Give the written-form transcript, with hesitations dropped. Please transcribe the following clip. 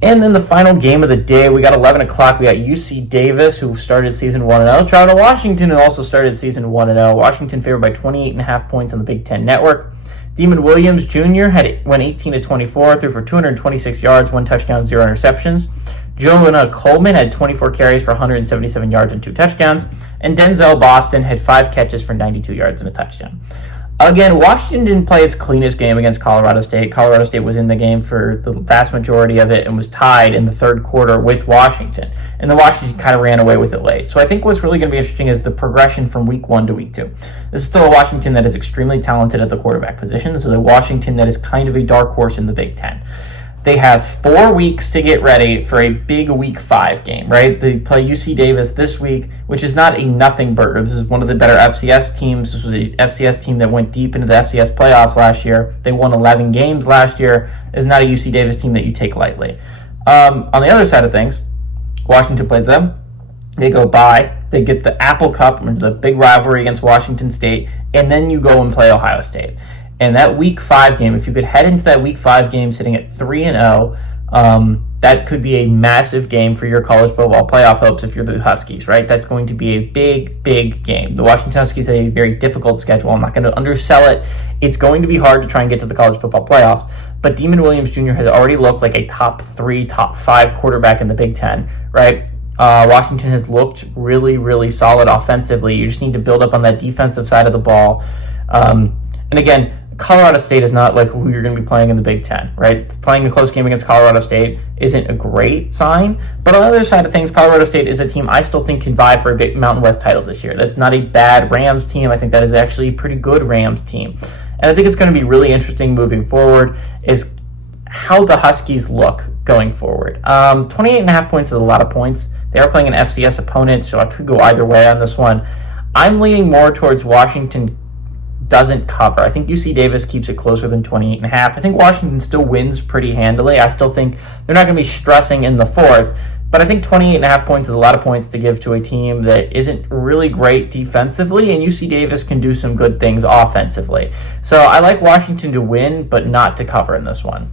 And then the final game of the day, we got 11 o'clock. We got UC Davis, who started season 1-0, traveling to Washington, who also started season 1-0. Washington favored by 28.5 points on the Big Ten Network. Demon Williams Jr. went 18-24, threw for 226 yards, 1 touchdown, 0 interceptions. Jonah Coleman had 24 carries for 177 yards and 2 touchdowns. And Denzel Boston had 5 catches for 92 yards and a touchdown. Again, Washington didn't play its cleanest game against Colorado State. Colorado State was in the game for the vast majority of it and was tied in the third quarter with Washington. And then Washington kind of ran away with it late. So I think what's really going to be interesting is the progression from week 1 to week 2. This is still a Washington that is extremely talented at the quarterback position. So the Washington that is kind of a dark horse in the Big Ten. They have 4 weeks to get ready for a big week 5 game, right? They play UC Davis this week, which is not a nothing burger. This is one of the better FCS teams. This was a FCS team that went deep into the FCS playoffs last year. They won 11 games last year. It's not a UC Davis team that you take lightly. On the other side of things, Washington plays them. They go by. They get the Apple Cup, which is a big rivalry against Washington State, and then you go and play Ohio State. And that week 5 game, if you could head into that week 5 game sitting at 3-0, that could be a massive game for your college football playoff hopes if you're the Huskies, right? That's going to be a big, big game. The Washington Huskies have a very difficult schedule. I'm not going to undersell it. It's going to be hard to try and get to the college football playoffs. But Demon Williams Jr. has already looked like a top 3, top 5 quarterback in the Big Ten, right? Washington has looked really, really solid offensively. You just need to build up on that defensive side of the ball. And again, Colorado State is not like who you're going to be playing in the Big Ten, right? Playing a close game against Colorado State isn't a great sign, but on the other side of things, Colorado State is a team I still think can vie for a big Mountain West title this year. That's not a bad Rams team. I think that is actually a pretty good Rams team. And I think it's going to be really interesting moving forward is how the Huskies look going forward. 28.5 points is a lot of points. They are playing an FCS opponent, so I could go either way on this one. I'm leaning more towards Washington doesn't cover. I think UC Davis keeps it closer than 28.5. I think Washington still wins pretty handily. I still think they're not going to be stressing in the fourth, but I think 28.5 points is a lot of points to give to a team that isn't really great defensively, and UC Davis can do some good things offensively. So I like Washington to win, but not to cover in this one.